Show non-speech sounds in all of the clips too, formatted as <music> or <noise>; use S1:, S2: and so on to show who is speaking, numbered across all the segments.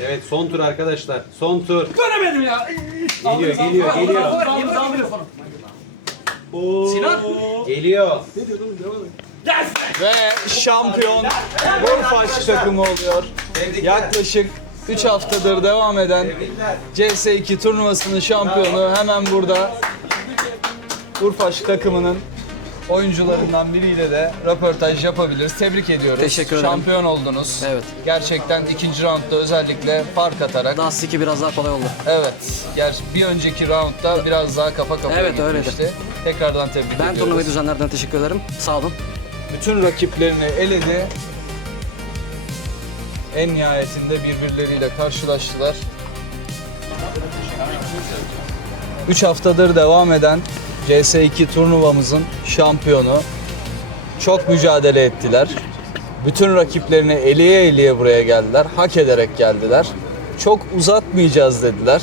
S1: Evet son tur arkadaşlar. Son tur.
S2: Göremedim ya.
S1: Geliyor geliyor geliyor.
S2: Sinan.
S1: Geliyor.
S3: Ve şampiyon Burfaş takımı oluyor. Yaklaşık 3 haftadır devam eden CS2 turnuvasının şampiyonu hemen burada Burfaş takımının oyuncularından biriyle de röportaj yapabiliriz. Tebrik ediyoruz.
S4: Teşekkür ederim.
S3: Şampiyon oldunuz.
S4: Evet.
S3: Gerçekten ikinci roundda özellikle fark atarak.
S4: Dust 2 biraz daha kolay oldu.
S3: Evet. Gerçi bir önceki roundda biraz daha kafa kafaya
S4: Evet, öyleydi.
S3: gitmişti. Tekrardan tebrik
S4: Ben
S3: ediyoruz.
S4: turnuvayı düzenlerden teşekkür ederim. Sağ olun.
S3: bütün rakiplerini eledi. En nihayetinde birbirleriyle karşılaştılar. 3 haftadır devam eden CS2 turnuvamızın şampiyonu. Çok mücadele ettiler. Bütün rakiplerini eleye eleye buraya geldiler. Hak ederek geldiler. Çok uzatmayacağız dediler.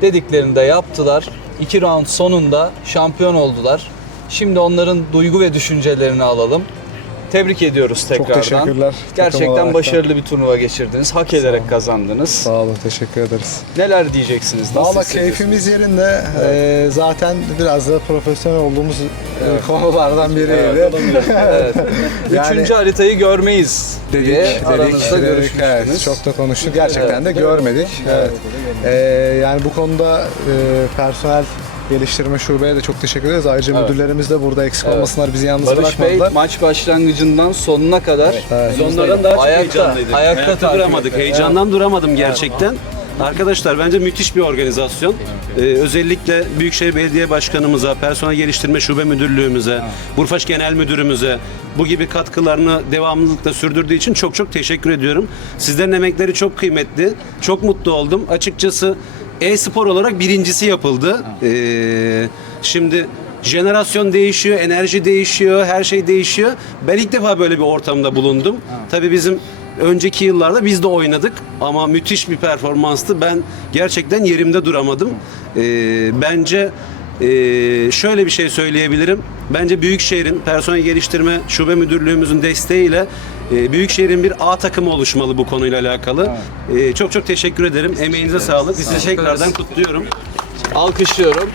S3: Dediklerini de yaptılar. 2 round sonunda şampiyon oldular. Şimdi onların duygu ve düşüncelerini alalım. Tebrik ediyoruz tekrardan.
S5: teşekkürler. Takım
S3: Gerçekten
S5: da.
S3: başarılı bir turnuva geçirdiniz. Hak ederek kazandınız.
S5: Sağ olun, teşekkür ederiz.
S3: Neler diyeceksiniz? Nasıl
S5: Valla keyfimiz yerinde. Ee, zaten biraz da profesyonel olduğumuz e, konulardan biriydi. <laughs>
S3: Evet.
S5: Yani-
S3: Üçüncü haritayı görmeyiz
S5: Dedik,
S3: diye
S5: dedik,
S3: aranızda
S5: dedik.
S3: görüşmüştünüz.
S5: Evet, çok da konuştuk. Gerçekten
S3: Evet.
S5: de görmedik. Evet. Ee, yani bu konuda e, personel geliştirme şubeye de çok teşekkür ederiz. Ayrıca
S3: Evet.
S5: müdürlerimiz de burada eksik olmasınlar, bizi yalnız
S3: Barış Bey
S5: bırakmadılar.
S3: maç başlangıcından sonuna kadar
S5: Evet.
S1: Biz onlardan daha çok
S3: Ayakta,
S1: heyecanlıydık.
S3: ayakta
S1: Ayakta, duramadık. Heyecandan duramadım gerçekten. Arkadaşlar bence müthiş bir organizasyon. Ee, özellikle Büyükşehir Belediye Başkanımıza, Personel Geliştirme Şube Müdürlüğümüze, Burfaş Genel Müdürümüze bu gibi katkılarını devamlılıkla sürdürdüğü için çok çok teşekkür ediyorum. Sizlerin emekleri çok kıymetli. Çok mutlu oldum. Açıkçası e-spor olarak birincisi yapıldı. Ee, şimdi jenerasyon değişiyor, enerji değişiyor, her şey değişiyor. Ben ilk defa böyle bir ortamda bulundum. Tabii bizim önceki yıllarda biz de oynadık ama müthiş bir performanstı. Ben gerçekten yerimde duramadım. Ee, bence ee, şöyle bir şey söyleyebilirim. Bence Büyükşehir'in personel geliştirme şube müdürlüğümüzün desteğiyle e, Büyükşehir'in bir A takımı oluşmalı bu konuyla alakalı. Ee, çok çok teşekkür ederim. Emeğinize sağlık. Sizi tekrardan kutluyorum.
S3: alkışlıyorum.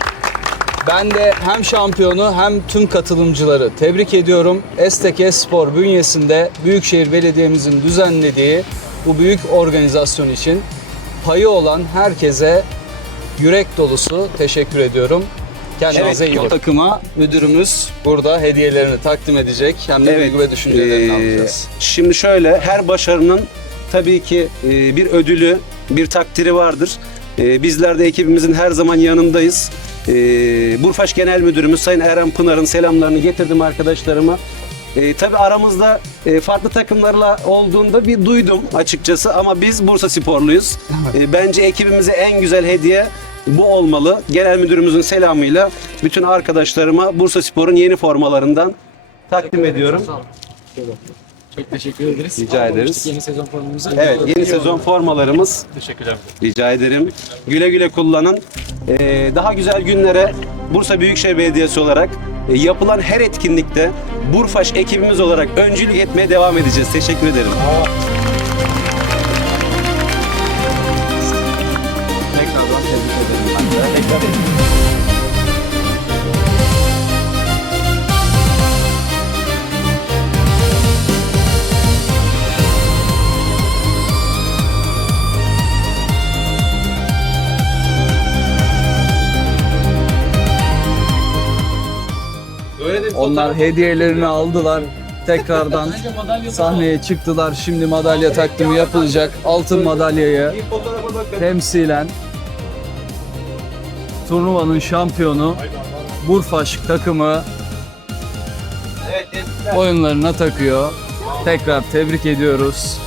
S3: Ben de hem şampiyonu hem tüm katılımcıları tebrik ediyorum. Estek Espor bünyesinde Büyükşehir Belediye'mizin düzenlediği bu büyük organizasyon için payı olan herkese yürek dolusu teşekkür ediyorum. Kendinize
S1: Evet,
S3: iyi bakın. Takıma müdürümüz burada hediyelerini takdim edecek. Hem de duygu ve düşüncelerini
S1: Ee,
S3: alacağız.
S1: Şimdi şöyle her başarının tabii ki e, bir ödülü, bir takdiri vardır. E, Bizler de ekibimizin her zaman yanındayız. E, Burfaş Genel Müdürümüz Sayın Eren Pınar'ın selamlarını getirdim arkadaşlarıma. E, tabii aramızda e, farklı takımlarla olduğunda bir duydum açıkçası ama biz Bursa sporluyuz. E, bence ekibimize en güzel hediye bu olmalı. Genel müdürümüzün selamıyla bütün arkadaşlarıma Bursa Spor'un yeni formalarından takdim ediyorum.
S6: Çok teşekkür ederiz.
S1: Rica ederiz.
S6: Yeni sezon formumuzu.
S1: Evet yeni sezon formalarımız.
S6: Teşekkürler.
S1: Rica ederim. Güle güle kullanın. Ee, daha güzel günlere Bursa Büyükşehir Belediyesi olarak e, yapılan her etkinlikte Burfaş ekibimiz olarak öncülük etmeye devam edeceğiz. Teşekkür ederim.
S3: Tekrardan Onlar hediyelerini aldılar. Tekrardan <laughs> sahneye çıktılar. Şimdi madalya takdimi yapılacak. Altın madalyayı temsilen turnuvanın şampiyonu Burfaş takımı oyunlarına takıyor. Tekrar tebrik ediyoruz.